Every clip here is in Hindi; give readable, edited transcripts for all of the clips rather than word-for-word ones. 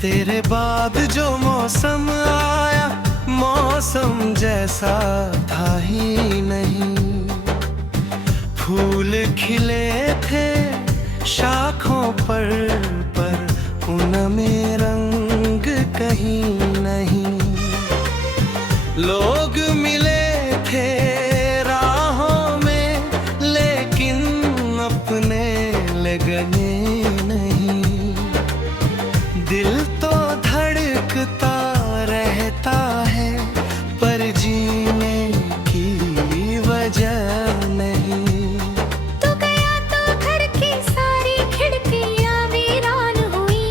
तेरे बाद जो मौसम आया, मौसम जैसा था ही नहीं। फूल खिले थे शाखों पर उनमें रंग कहीं नहीं। लोग मिले थे राहों में, लेकिन अपने लगने नहीं। दिल तो धड़कता रहता है, पर जीने की वजह नहीं। तू गया तो घर की सारी खिड़कियां वीरान हुई,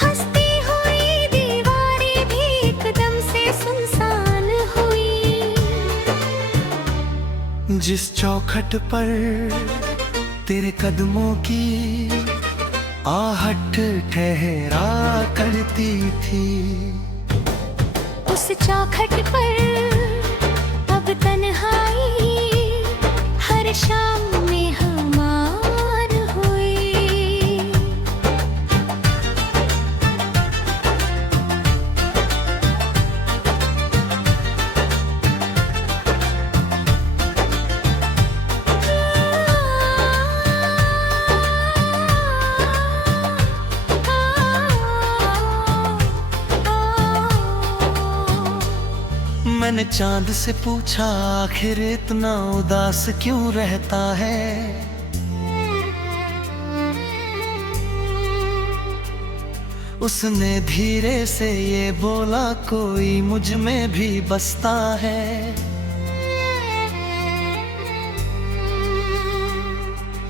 हंसती हुई दीवारें भी एकदम से सुनसान हुई। जिस चौखट पर तेरे कदमों की आहट ठहरा करती थी, उस चौखट पर अब तन्हाई हर शाम में हमार हुई। मैंने चांद से पूछा, आखिर इतना उदास क्यों रहता है। उसने धीरे से ये बोला, कोई मुझ में भी बसता है।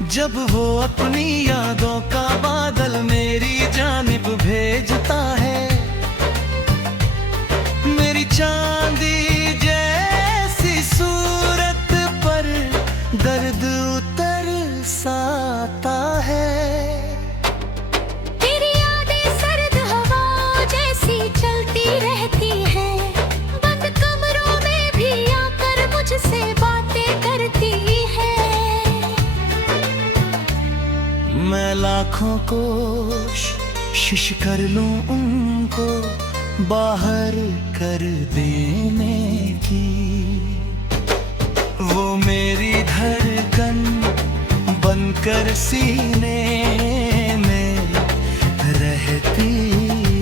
जब वो अपनी यादों का बादल मेरी जानिब भेजता है, मेरी चांदी जैसी सूरत पर दर्द उतर साता है। तेरी यादें सर्द हवा जैसी चलती रहती है, बंद कमरों में भी आकर मुझसे बातें करती है। मैं लाखों कोशिश कर लूं उनको बाहर कर देने की, वो मेरी धड़कन बनकर सीने में रहती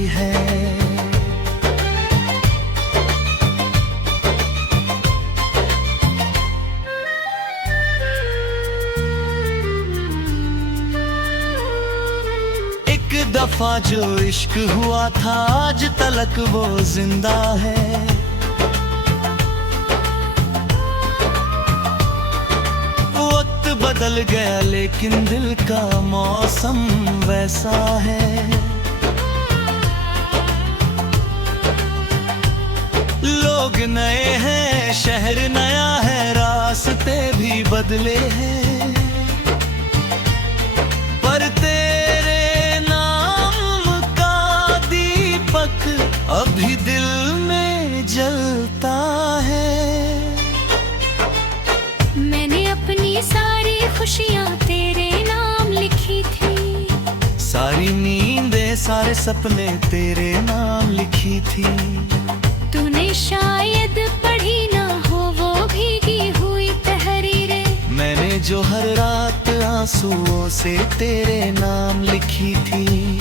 है। दफा जो इश्क हुआ था, आज तलक वो जिंदा है। वक्त बदल गया लेकिन दिल का मौसम वैसा है। लोग नए हैं, शहर नया है, रास्ते भी बदले हैं, पर तेरे अभी दिल में जलता है। मैंने अपनी सारी खुशियाँ तेरे नाम लिखी थी, सारी नींदें सारे सपने तेरे नाम लिखी थी। तूने शायद पढ़ी ना हो वो भीगी हुई तहरीरें, मैंने जो हर रात आंसुओं से तेरे नाम लिखी थी।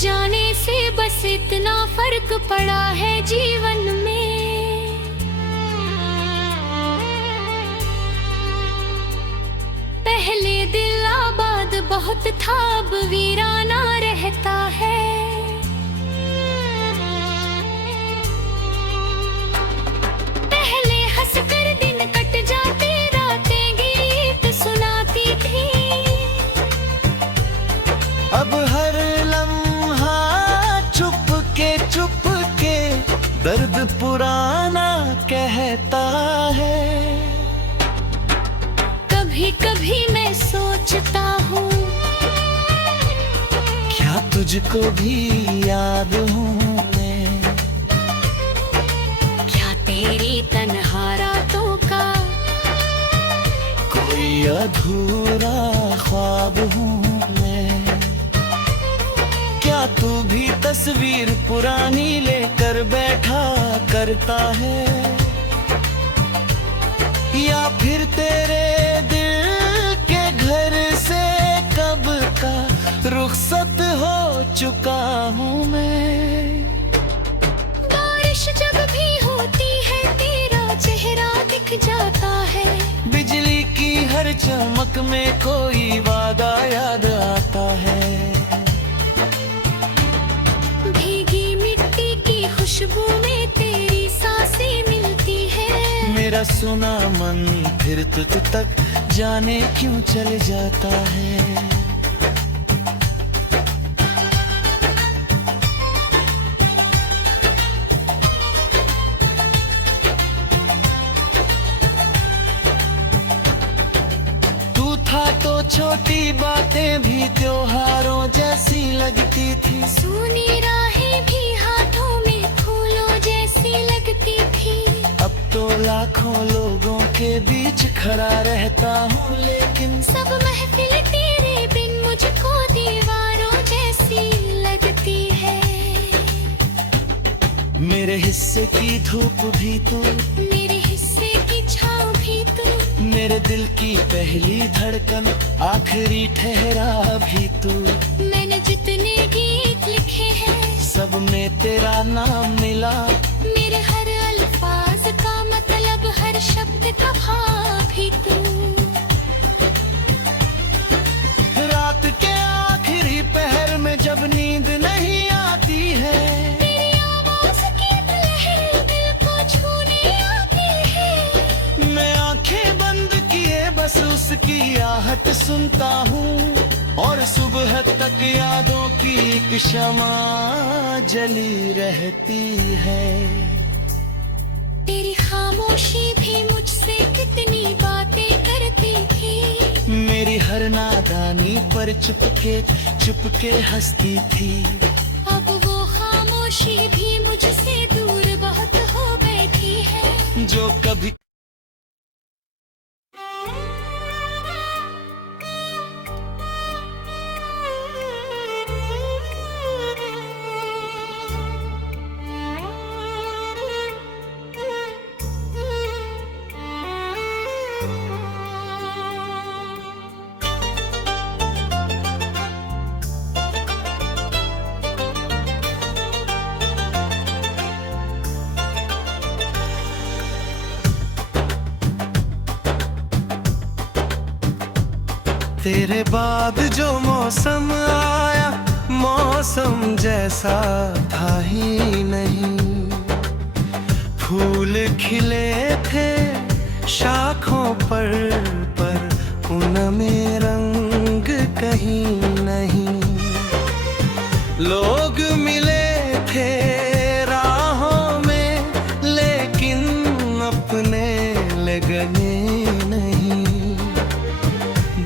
जाने से बस इतना फर्क पड़ा है जीवन में, पहले दिल आबाद बहुत था, अब वीराना रहता है। पहले हंसकर दिन कट जाते, रातें गीत सुनाती थी, अब हर चुप के दर्द पुराना कहता है। कभी कभी मैं सोचता हूँ, क्या तुझको भी याद हूँ मैं, क्या तेरी तन्हा रातों का कोई कोई अधूरा ख्वाब हूँ मैं। क्या तू भी तस्वीर पुरानी लेकर बैठा करता है, या फिर तेरे दिल के घर से कब का रुखसत हो चुका हूँ मैं। बारिश जब भी होती है तेरा चेहरा दिख जाता है, बिजली की हर चमक में कोई वादा याद आता है। भीगी मिट्टी की खुशबू में तेरी सांसें मिलती है। मेरा सुना मन फिर तुझ तक जाने क्यों चले जाता है। तू था तो छोटी बातें भी त्योहारों जैसी लगती थी, सूनी राहें भी हाथों में फूलों जैसी लगती थी। अब तो लाखों लोगों के बीच खड़ा रहता हूँ, लेकिन सब महफिल तेरे बिन मुझको दीवारों जैसी लगती है। मेरे हिस्से की धूप भी तू, मेरे हिस्से की छाँव भी तू, मेरे दिल की पहली धड़कन आखिरी ठहरा भी तू। मैंने जितने गीत लिखे हैं सब में तेरा नाम मिला, मेरे हर अल्फाज का मतलब हर शब्द का भाव भी तू। रात के आखिरी पहर में जब नींद नहीं आती है, तेरी आवाज़ की लहर दिल को छूने आती है। मैं आंखें बंद किए बस उसकी आहट सुनता हूँ, और सुबह तक यादों की एक शमा जली रहती है। तेरी खामोशी भी मुझसे कितनी बातें करती थी, मेरी हर नादानी पर चुपके हंसती थी। अब वो खामोशी भी मुझसे दूर बहुत हो बैठी है। जो कभी तेरे बाद जो मौसम आया, मौसम जैसा था ही नहीं। फूल खिले थे शाखों पर उनमें रंग कहीं नहीं। लोग मिले थे राहों में, लेकिन अपने लगने नहीं।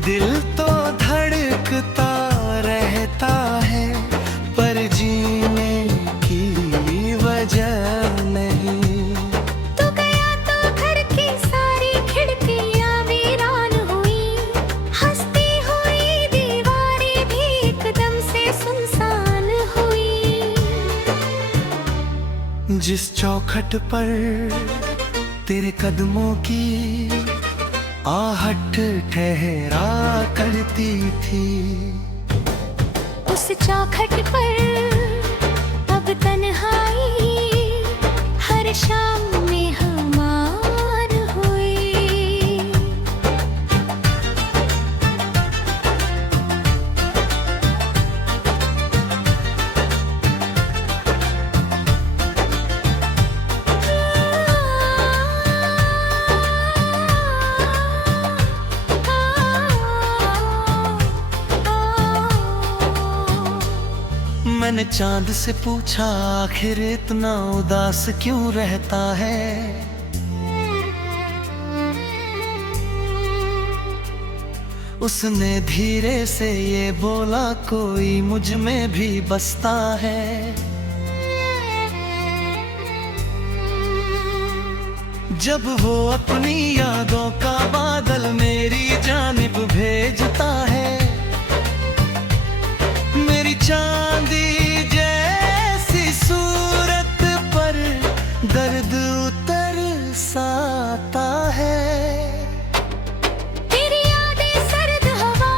दिल तो धड़कता रहता है, पर जीने की वजह नहीं। तू गया तो घर की सारी खिड़कियां वीरान हुई, हंसती हुई दीवारें भी एकदम से सुनसान हुई। जिस चौखट पर तेरे कदमों की आहट ठहरा करती थी, उस चौखट पर अब तन्हाई हर शाम में हमार हुई। मैंने चांद से पूछा आखिर इतना उदास क्यों रहता है। उसने धीरे से ये बोला कोई मुझ में भी बसता है। जब वो अपनी यादों का बादल मेरी जानिब भेजता है, मेरी चांदी जैसी सूरत पर दर्द उतर साता है। तेरी यादें सर्द हवा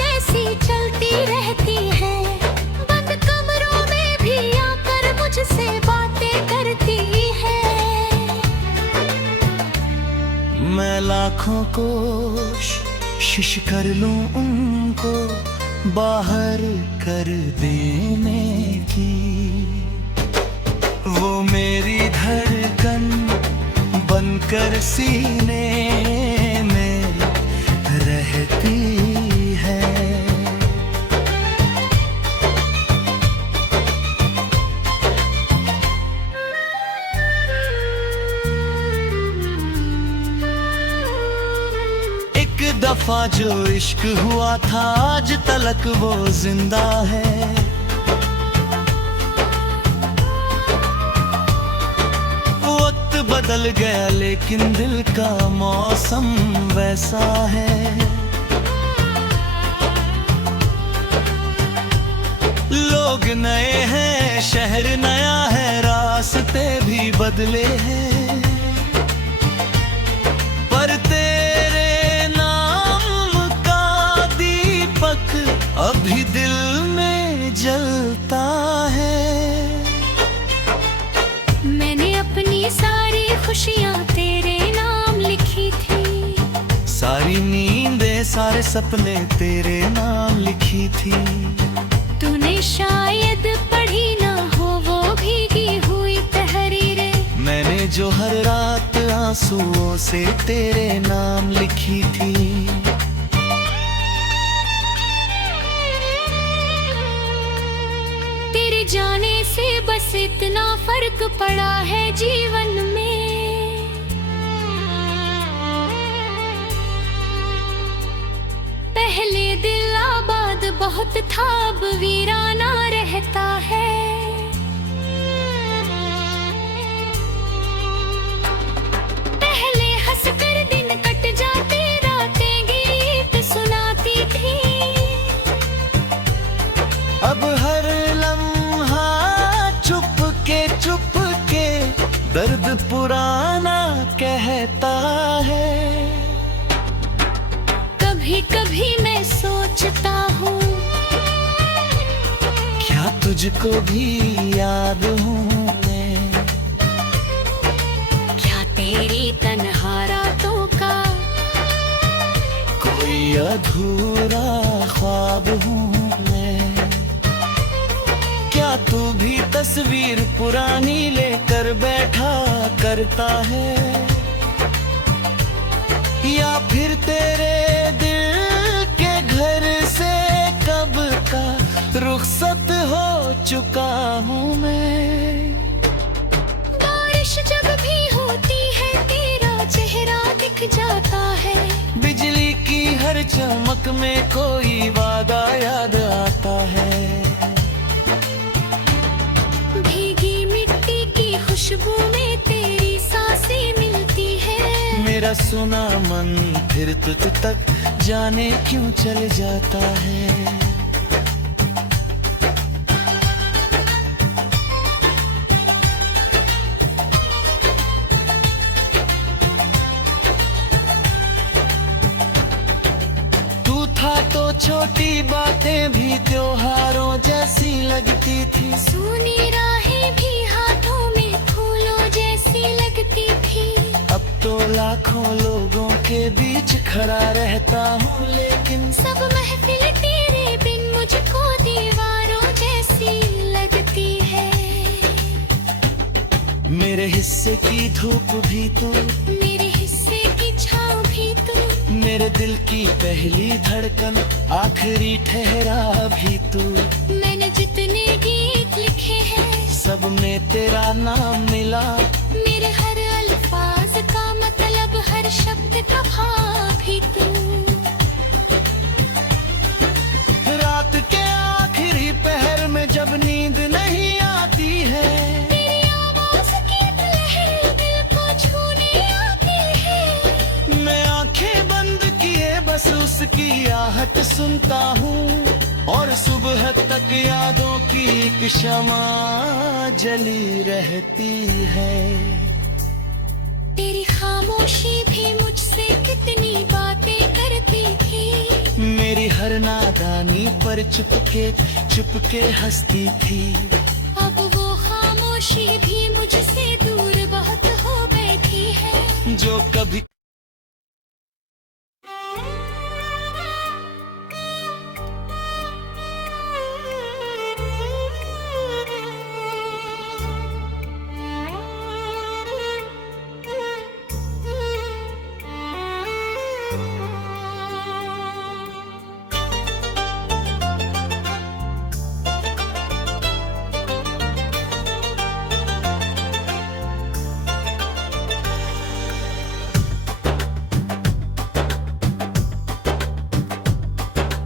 जैसी चलती रहती है, बंद कमरों में भी आकर मुझसे बातें करती है। मैं लाखों कोशिश कर लूं उनको बाहर कर देने की, वो मेरी धड़कन बनकर सीने में रहती है। दफा जो इश्क हुआ था आज तलक वो जिंदा है। वक्त बदल गया लेकिन दिल का मौसम वैसा है। लोग नए हैं, शहर नया है, रास्ते भी बदले हैं, पर तेरे अभी दिल में जलता है। मैंने अपनी सारी खुशियाँ तेरे नाम लिखी थी, सारी नींदें सारे सपने तेरे नाम लिखी थी। तूने शायद पढ़ी ना हो वो भीगी हुई तहरीरें, मैंने जो हर रात आंसुओं से तेरे नाम लिखी थी। जाने से बस इतना फर्क पड़ा है जीवन में, पहले दिल आबाद बहुत था अब वीराना रहता है। पहले हंसकर दिन कट जाते रातें गीत सुनाती थी, अब हर चुप के दर्द पुराना कहता है। कभी कभी मैं सोचता हूँ क्या तुझको भी याद हूँ मैं, क्या तेरी तन्हा रातों का कोई अधूरा ख्वाब हूँ मैं, क्या तू भी तस्वीर पुरानी लेकर बैठा करता है, या फिर तेरे दिल के घर से कब का रुखसत हो चुका हूँ मैं। बारिश जब भी होती है तेरा चेहरा दिख जाता है, बिजली की हर चमक में कोई वादा याद आता है। भीगी मिट्टी की खुशबू में तेरी सांसें मिलती है, मेरा सुना मन फिर तुझ तक जाने क्यों चल जाता है। तू था तो छोटी बातें भी त्योहारों जैसी लगती थी, सूनी राहें भी हाथों में फूलों जैसी लगती थी। अब तो लाखों लोगों के बीच खड़ा रहता हूँ लेकिन सब महफिल तेरे बिन मुझको दीवारों जैसी लगती है। मेरे हिस्से की धूप भी तू, मेरे हिस्से की छाँव भी तू, मेरे दिल की पहली धड़कन आखिरी ठहरा भी तू। मैंने जितने गीत लिखे हैं सब में तेरा नाम मिला, मेरे हर अल्फाज का मतलब हर शब्द का भाव भी तू। रात के आखिरी पहर में जब नींद नहीं आती है, तेरी आवाज़ की लहर दिल को छूने उसकी आहट सुनता हूँ और सुबह तक यादों की एक शमा जली रहती है। तेरी खामोशी भी मुझसे कितनी बातें करती थी। मेरी हर नादानी पर चुपके हंसती थी। अब वो खामोशी भी मुझसे दूर बहुत हो बैठी है। जो कभी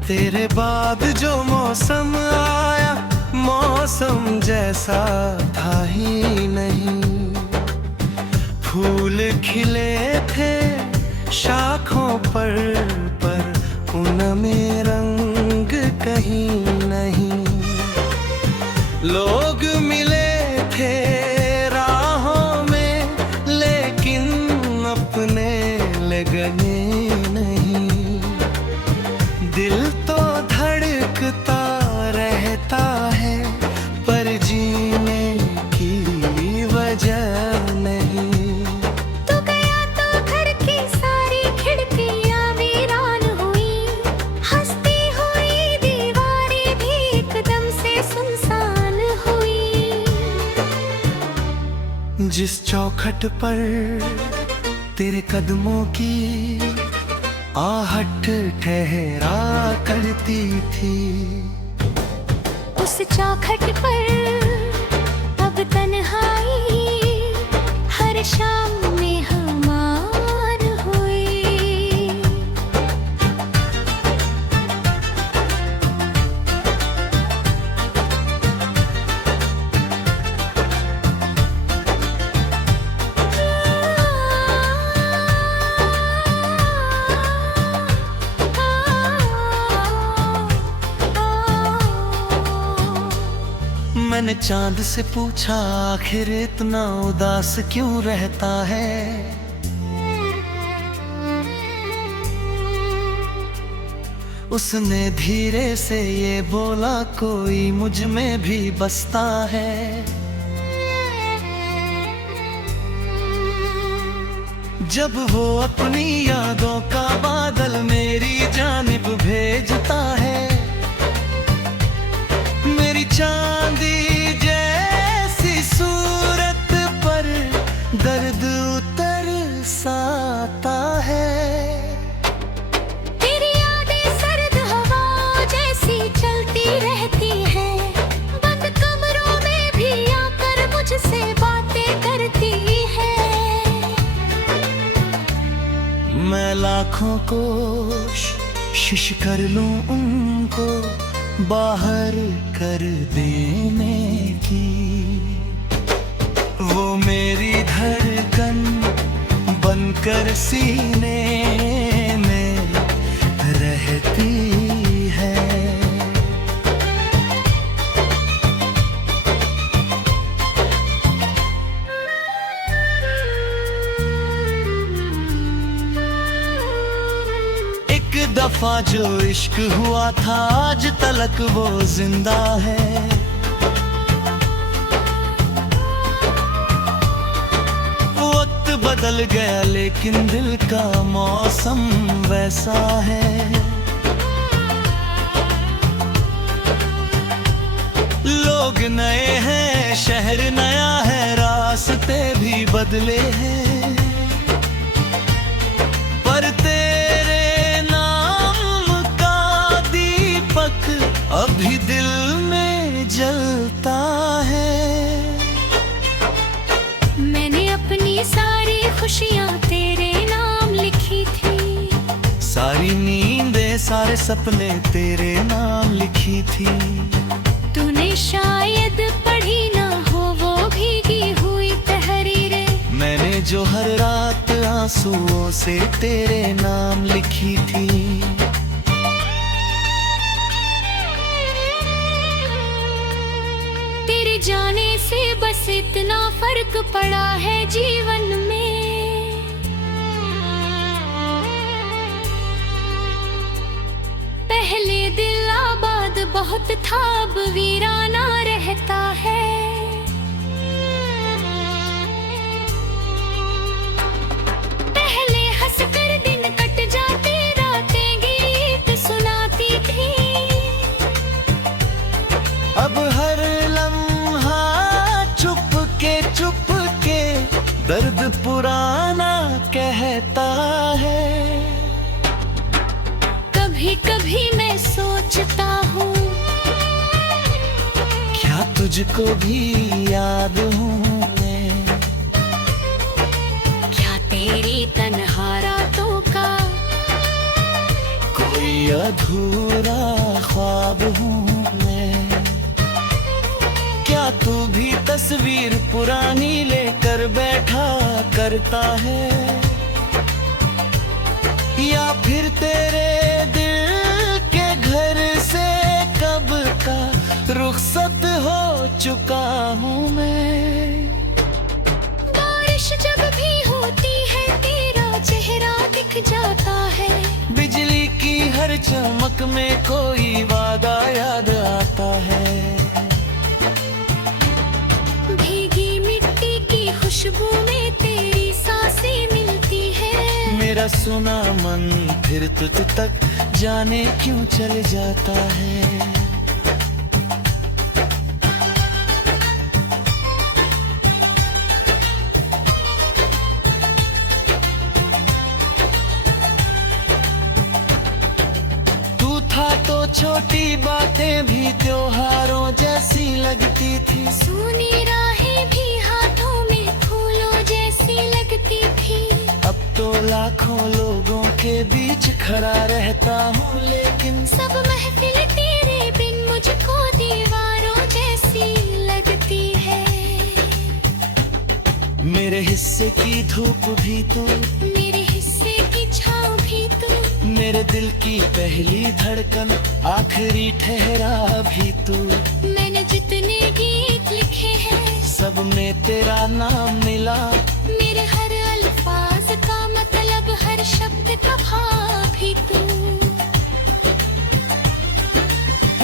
तेरे बाद जो मौसम आया, मौसम जैसा था ही नहीं। फूल खिले थे शाखों पर उनमें रंग कहीं नहीं। लोग मिले थे राहों में, लेकिन अपने लगने नहीं। दिल तो धड़कता रहता है, पर जीने की वजह नहीं। तू गया तो घर की सारी खिड़कियां वीरान हुई। हंसती हुई दीवारें भी एकदम से सुनसान हुई। जिस चौखट पर तेरे कदमों की आहट ठहरा करती थी, उस चौखट पर अब तन्हाई हर शाम में हमार हुई। मैंने चांद से पूछा, आखिर इतना उदास क्यों रहता है। उसने धीरे से ये बोला, कोई मुझ में भी बसता है। जब वो अपनी यादों का बादल मेरी जानिब भेजता है, मेरी चांदी जैसी सूरत पर दर्द उतर साता है। तेरी यादें सर्द हवा जैसी चलती रहती है। बंद कमरों में भी आकर मुझसे बातें करती है। मैं लाखों कोशिश कर लूं उनको बाहर कर देने की, वो मेरी धड़कन बनकर सीने में रहती है। दफा जो इश्क हुआ था, आज तलक वो जिंदा है। वक्त बदल गया लेकिन दिल का मौसम वैसा है। लोग नए हैं, शहर नया है, रास्ते भी बदले हैं, पर तेरे अभी दिल में जलता है। मैंने अपनी सारी खुशियाँ तेरे नाम लिखी थी। सारी नींदें सारे सपने तेरे नाम लिखी थी। तूने शायद पढ़ी ना हो वो भीगी हुई तहरीरें। मैंने जो हर रात आंसुओं से तेरे नाम लिखी थी। फर्क पड़ा है जीवन में। पहले दिल आबाद बहुत था, अब वीराना रहता है। पहले हंसकर दिन कट जाते, रातें गीत सुनाती थी। अब हर लम्हा चुप के दर्द पुराना कहता है। कभी कभी मैं सोचता हूँ, क्या तुझको भी याद हूँ मैं? क्या तेरी तन्हा रातों का कोई अधूरा ख्वाब हूँ मैं? क्या तू भी तस्वीर पुरानी लेकर बैठा करता है, या फिर तेरे दिल के घर से कब का रुखसत हो चुका हूँ मैं? बारिश जब भी होती है, तेरा चेहरा दिख जाता है। बिजली की हर चमक में कोई वादा याद आता है। भीगी मिट्टी की खुशबू में तेरी सांसें मिलती है। मेरा सुना मन फिर तुझ तक जाने क्यों चल जाता है। तू था तो छोटी बातें भी त्योहारों जैसी लगती थी। सूनी राहें भी हाथों में फूलों जैसी लगती थी। अब तो लाखों लोगों के बीच खड़ा रहता हूँ, लेकिन सब महफिल तेरे बिन मुझको दीवारों जैसी लगती है। मेरे हिस्से की धूप भी तू, मेरे हिस्से की छाँव भी तू, मेरे दिल की पहली धड़कन, आखिरी ठहरा भी तू। मैंने जितने गीत लिखे हैं, सब में तेरा नाम मिला। मेरे हर अल्फाज का मतलब, हर शब्द का भाव भी तू।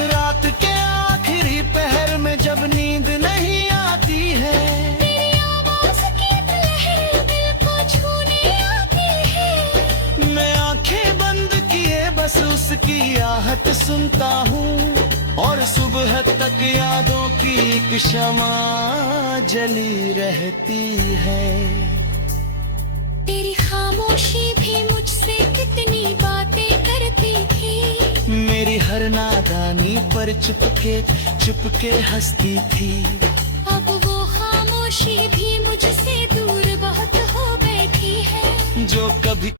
रात के आखिरी पहर में जब नींद नहीं आती है, तेरी आवाज़ की लहर दिल को छूने आती है। मैं आंखें बंद किए बस उसकी आहट सुनता हूँ, और सुबह तक यादों की एक शमा जली रहती है। तेरी खामोशी भी मुझसे कितनी बातें करती थी। मेरी हर नादानी पर चुपके हंसती थी। अब वो खामोशी भी मुझसे दूर बहुत हो बैठी है। जो कभी